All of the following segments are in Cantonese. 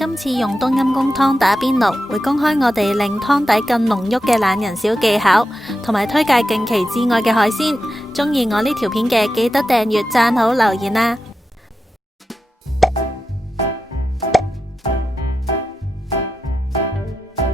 今次用冬陰功湯打邊爐，會公開我哋令湯底更濃郁嘅懶人小技巧，同埋推介近期至愛嘅海鮮。鍾意我呢條片嘅，記得訂閱、讚好、留言啦！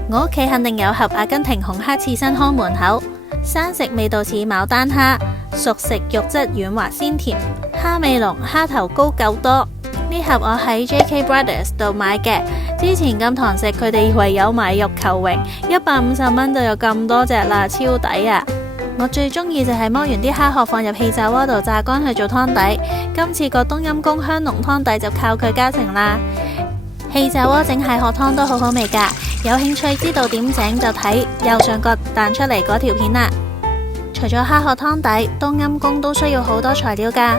我屋企肯定有盒阿根廷紅蝦刺身看門口，生食味道似牡丹蝦，熟食肉質軟滑鮮甜，蝦味濃，蝦頭膏夠多。呢盒我喺 JK Brothers 度買嘅，之前咁堂食佢哋以為有埋肉球榮，150蚊就有咁多隻啦，超抵啊！我最中意就係剝完啲蝦殼放入氣炸鍋度炸乾去做湯底，今次個冬陰功香濃湯底就靠佢加成啦。氣炸鍋整蟹殼湯都好好味噶，有興趣知道點整就睇右上角彈出嚟嗰條片啦。除咗蝦殼湯底，冬陰功都需要好多材料噶。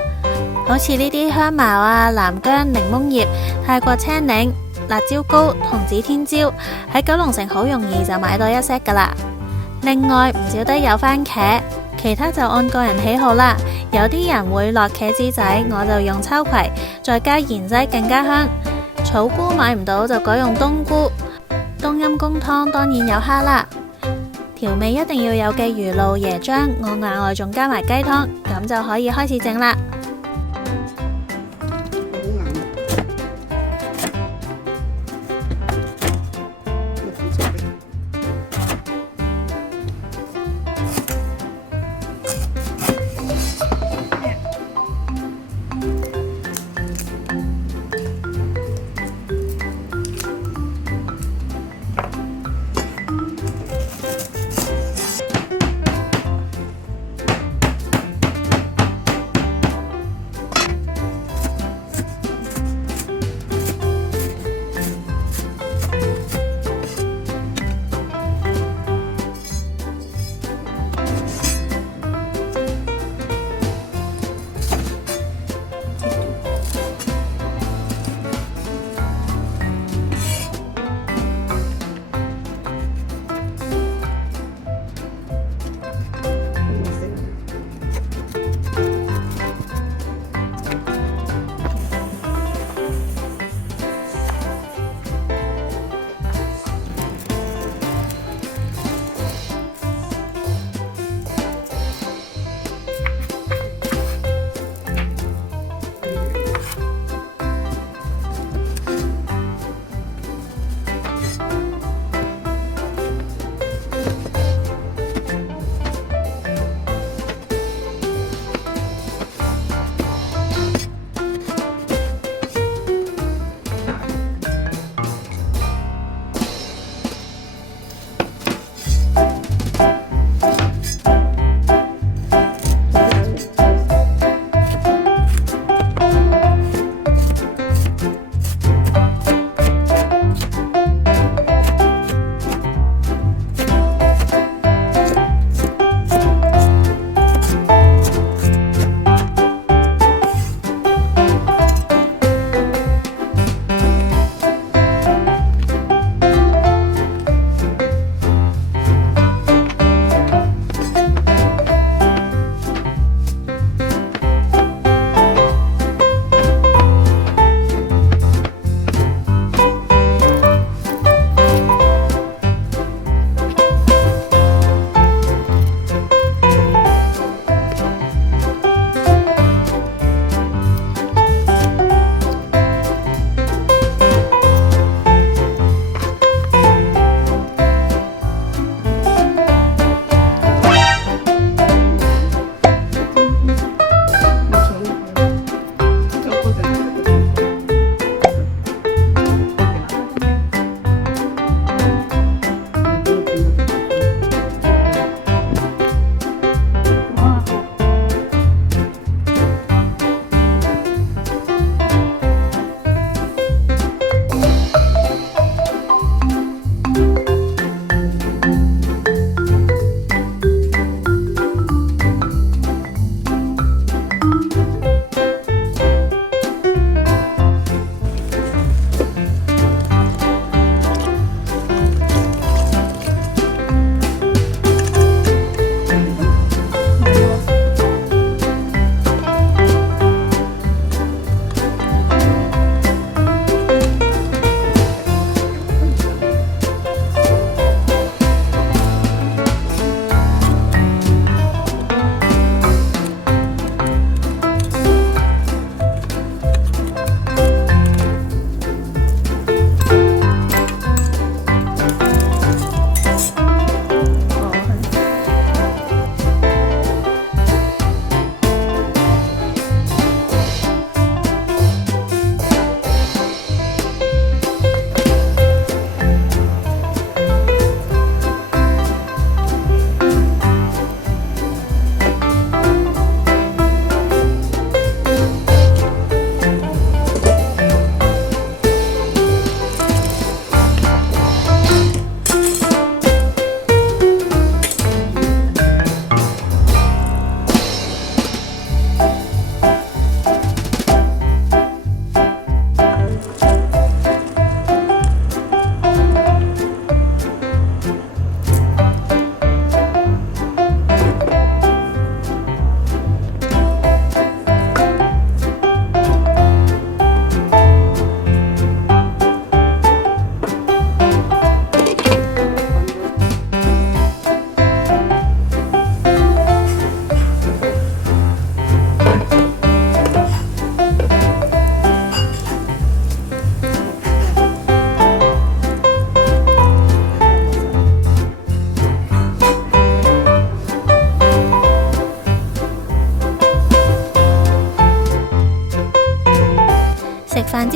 好似呢啲香茅啊、南薑、檸檬葉、泰國青檸、辣椒膏同指天椒，喺九龍城好容易就買到一 set 噶啦。另外唔少得有番茄，其他就按個人喜好啦。有啲人會落茄子仔，我就用秋葵，再加芫茜更加香。草菇買唔到就改用冬菇。冬陰功湯當然有蝦啦，調味一定要有嘅魚露、椰漿，我額外仲加埋雞湯，咁就可以開始整啦。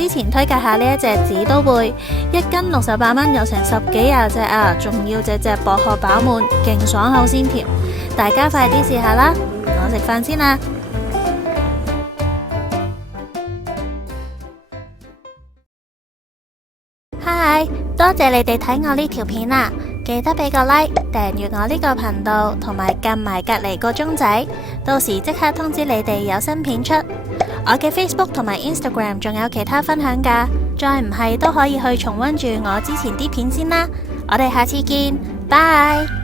之前推介下呢一隻紫都貝，一斤68蚊，有成10幾20隻啊，仲要隻薄荷飽滿，勁爽口鮮甜，大家快啲試下啦！我食飯先啦。嗨，多謝你哋睇我呢條片啊！記得俾個 like， 訂閱我呢個頻道，同埋撳埋隔籬個鐘仔，到時即刻通知你哋有新片出。我嘅 Facebook 同埋 Instagram 仲有其他分享㗎，再唔係都可以去重溫住我之前啲片先啦。我哋下次見，拜。